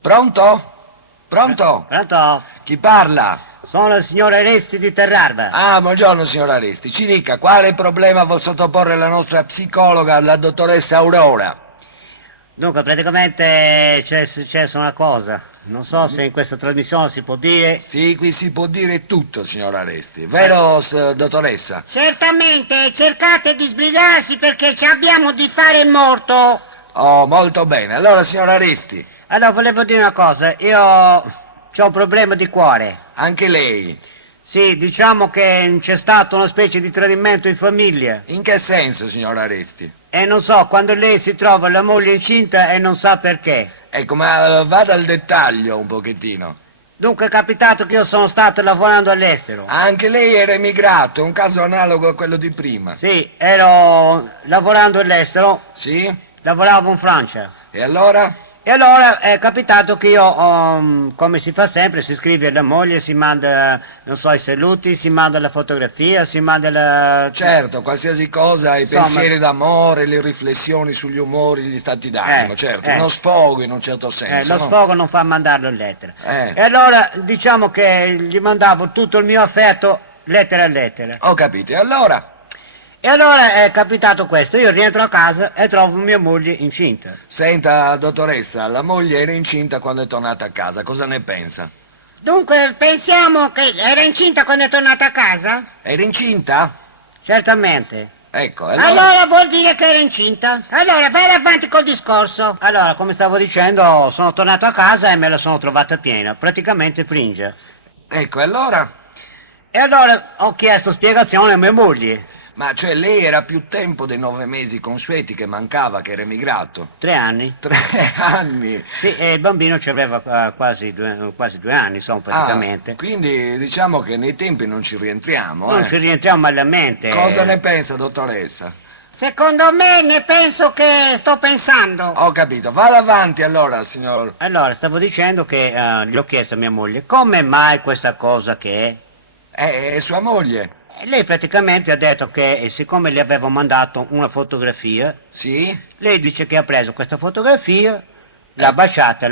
Pronto? Pronto? Pronto? Chi parla? Sono il signor Aresti di Terrarva. Ah, buongiorno signor Aresti. Ci dica, quale problema vuol sottoporre la nostra psicologa, la dottoressa Aurora? Dunque, praticamente c'è successa una cosa. Non so se in questa trasmissione si può dire. Sì, qui si può dire tutto, signor Aresti. Vero, dottoressa? Certamente, cercate di sbrigarsi perché ci abbiamo di fare morto. Oh, molto bene. Allora, signor Aresti, Allora, volevo dire una cosa. Io ho un problema di cuore. anche lei. Sì, diciamo che c'è stato una specie di tradimento in famiglia. In che senso, signor Aresti? E non so, quando lei si trova la moglie incinta e non sa perché. Ecco, ma vada al dettaglio un pochettino. Dunque è capitato che io sono stato lavorando all'estero. Anche lei era emigrato, un caso analogo a quello di prima. Sì, ero lavorando all'estero, Sì? lavoravo in Francia. E allora? E allora è capitato che io, come si fa sempre, si scrive alla moglie, si manda, non so, i saluti, si manda la fotografia, si manda la... Certo, qualsiasi cosa, i Insomma- pensieri d'amore, le riflessioni sugli umori, gli stati d'animo, certo, uno sfogo in un certo senso, lo no? sfogo non fa mandarlo in lettera. Eh. E allora diciamo che gli mandavo tutto il mio affetto, lettera a lettera. Ho capito, e allora? E allora è capitato questo, io rientro a casa e trovo mia moglie incinta. Senta, dottoressa, la moglie era incinta quando è tornata a casa, cosa ne pensa? Dunque, pensiamo che era incinta quando è tornata a casa? Era incinta? Certamente. Ecco, e allora? Allora vuol dire che era incinta? Allora, vai avanti col discorso. Allora, come stavo dicendo, sono tornato a casa e me la sono trovata piena, praticamente pringia. Ecco, e allora? E allora ho chiesto spiegazione a mia moglie. Ma cioè lei era più tempo dei 9 mesi consueti che mancava, che era emigrato? 3 anni. 3 anni! Sì, e il bambino ci aveva quasi 2 anni, insomma, praticamente. Ah, quindi diciamo che nei tempi non ci rientriamo, Non ci rientriamo malamente. Cosa ne pensa, dottoressa? Secondo me ne penso che sto pensando. Ho capito, vada avanti allora, signor... Allora, stavo dicendo che gli ho chiesto a mia moglie, come mai questa cosa che È sua moglie? E lei praticamente ha detto che siccome le avevo mandato una fotografia, Sì? lei dice che ha preso questa fotografia, l'ha baciata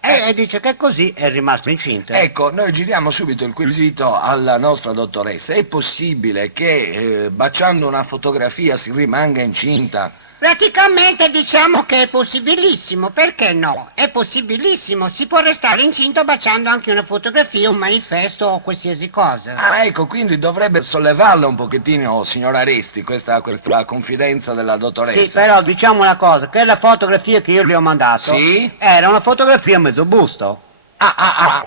e dice che così è rimasta incinta. Ecco, noi giriamo subito il quesito alla nostra dottoressa. È possibile che baciando una fotografia si rimanga incinta? Praticamente diciamo che è possibilissimo, perché no? È possibilissimo, si può restare incinto baciando anche una fotografia, un manifesto o qualsiasi cosa. Ah, ecco, quindi dovrebbe sollevarla un pochettino, signor Aresti, questa confidenza della dottoressa. Sì, però diciamo una cosa, che la fotografia che io le ho mandato Sì? era una fotografia a mezzo busto.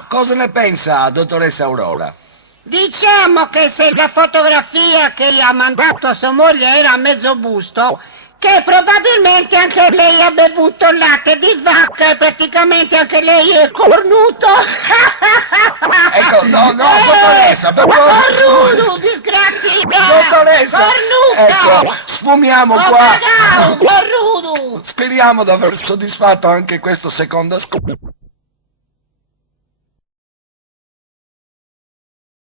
Cosa ne pensa, dottoressa Aurora? Diciamo che se la fotografia che ha mandato a sua moglie era a mezzo busto, che probabilmente anche lei ha bevuto latte di vacca e praticamente anche lei è cornuto. Ecco, no, dottoressa, Cornuto, disgraziato. dottoressa, Cornuto. ecco, sfumiamo Oh, qua. cagao, cornuto. Speriamo di aver soddisfatto anche questo secondo scopo.